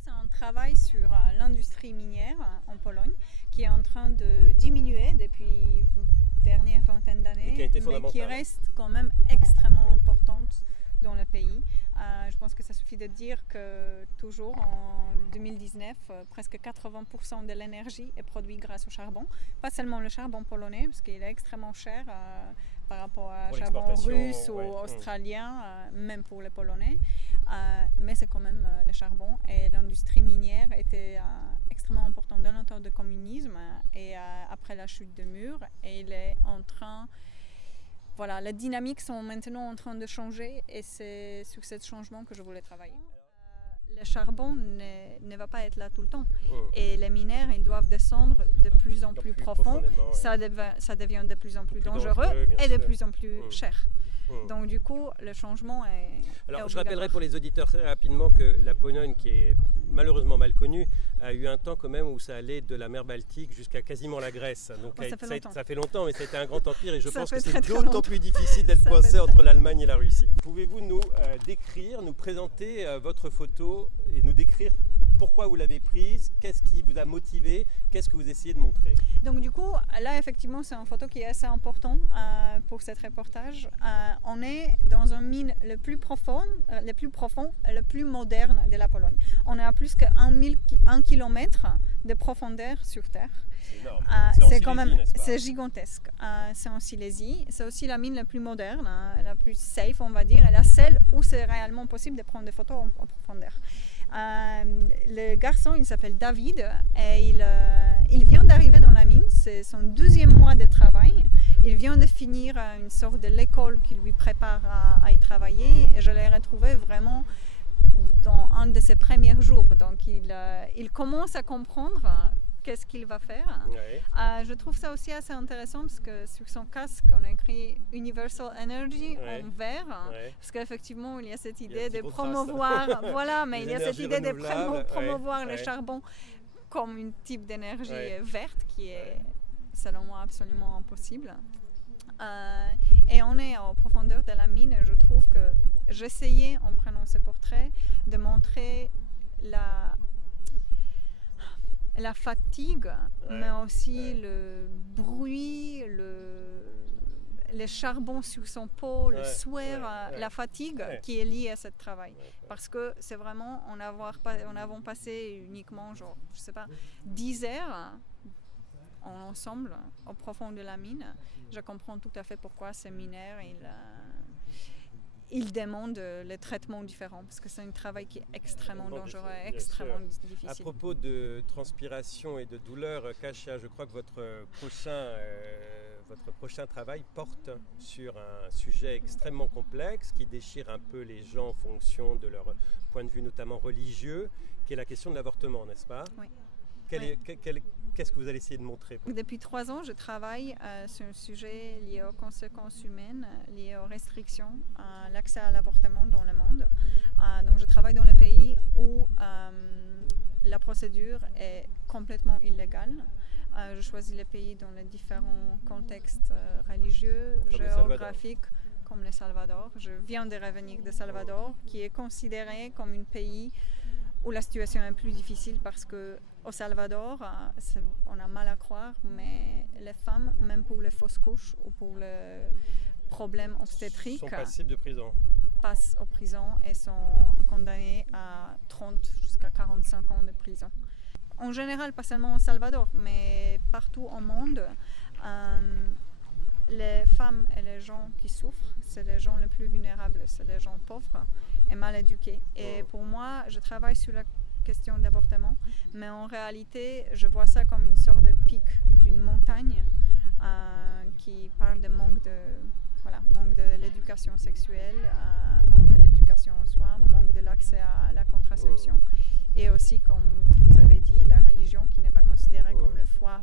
C'est un travail sur l'industrie minière en Pologne qui est en train de diminuer depuis la dernière vingtaine d'années, mais qui reste quand même extrêmement importante dans le pays. Je pense que ça suffit de dire que toujours en 2019, presque 80% de l'énergie est produite grâce au charbon. Pas seulement le charbon polonais, parce qu'il est extrêmement cher par rapport au charbon russe ou australien, même pour les Polonais. Mais c'est quand même le charbon. Et l'industrie minière était extrêmement importante dans le temps du communisme et après la chute du mur. Et il est en train... Voilà, les dynamiques sont maintenant en train de changer et c'est sur ce changement que je voulais travailler. Le charbon ne va pas être là tout le temps et les mineurs ils doivent descendre de plus en plus profond. Ça devient de plus en plus dangereux et de plus en plus cher. Donc du coup, le changement est Alors je rappellerai pour les auditeurs très rapidement que la Pologne, qui est malheureusement mal connue, a eu un temps quand même où ça allait de la mer Baltique jusqu'à quasiment la Grèce. Donc ça fait longtemps, mais ça a été un grand empire et je pense que c'est d'autant plus difficile d'être coincé entre l'Allemagne et la Russie. Pouvez-vous nous décrire, nous présenter votre photo et nous décrire pourquoi vous l'avez prise, qu'est-ce qui vous a motivé, qu'est-ce que vous essayez de montrer? Donc du coup, là effectivement c'est une photo qui est assez importante pour ce reportage. On est dans une mine le plus profond, le plus moderne de la Pologne. On est à plus que 1 km de profondeur sur Terre. C'est énorme. C'est quand même, c'est gigantesque. C'est en Silésie. C'est aussi la mine la plus moderne, la plus safe on va dire, et la seule où c'est réellement possible de prendre des photos en profondeur. Le garçon, il s'appelle David et il vient d'arriver dans la mine, c'est son 2e mois de travail. Il vient de finir une sorte de l'école qui lui prépare à y travailler et je l'ai retrouvé vraiment dans un de ses premiers jours. Donc il commence à comprendre qu'est-ce qu'il va faire. Je trouve ça aussi assez intéressant parce que sur son casque, on a écrit Universal Energy en vert, parce qu'effectivement, il y a cette idée de promouvoir, voilà, mais il y a cette idée de promouvoir le charbon comme un type d'énergie verte qui est, selon moi, absolument impossible. Et on est en profondeur de la mine et je trouve que j'essayais, en prenant ce portrait, de montrer la fatigue, mais aussi le bruit, le charbon sur son peau, le sueur, la fatigue qui est liée à ce travail. Parce que c'est vraiment, on avons passé uniquement, genre, je sais pas, 10 heures ensemble au profond de la mine. Je comprends tout à fait pourquoi ces mineurs, ils demandent les traitements différents parce que c'est un travail qui est extrêmement dangereux et extrêmement difficile. À propos de transpiration et de douleur, Kasia, je crois que votre prochain travail porte sur un sujet extrêmement complexe qui déchire un peu les gens en fonction de leur point de vue notamment religieux, qui est la question de l'avortement, n'est-ce pas? Oui. Qu'est-ce que vous allez essayer de montrer? Depuis 3 ans, je travaille sur un sujet lié aux conséquences humaines, lié aux restrictions à l'accès à l'avortement dans le monde. Donc je travaille dans le pays où la procédure est complètement illégale. Je choisis les pays dans les différents contextes religieux, géographiques, comme le Salvador. Je viens de revenir de Salvador, qui est considéré comme un pays où la situation est plus difficile parce qu'au Salvador, on a mal à croire, mais les femmes, même pour les fausses couches ou pour les problèmes obstétriques, sont passibles de prison. Passent en prison et sont condamnées à 30 jusqu'à 45 ans de prison. En général, pas seulement au Salvador, mais partout au monde, les femmes et les gens qui souffrent, c'est les gens les plus vulnérables, c'est les gens pauvres et mal éduqués. Et pour moi, je travaille sur la question d'avortement, mais en réalité, je vois ça comme une sorte de pic d'une montagne qui parle de manque de l'éducation sexuelle, manque de l'éducation en soi, manque de l'accès à la contraception. Et aussi, comme vous avez dit, la religion qui n'est pas considérée comme la foi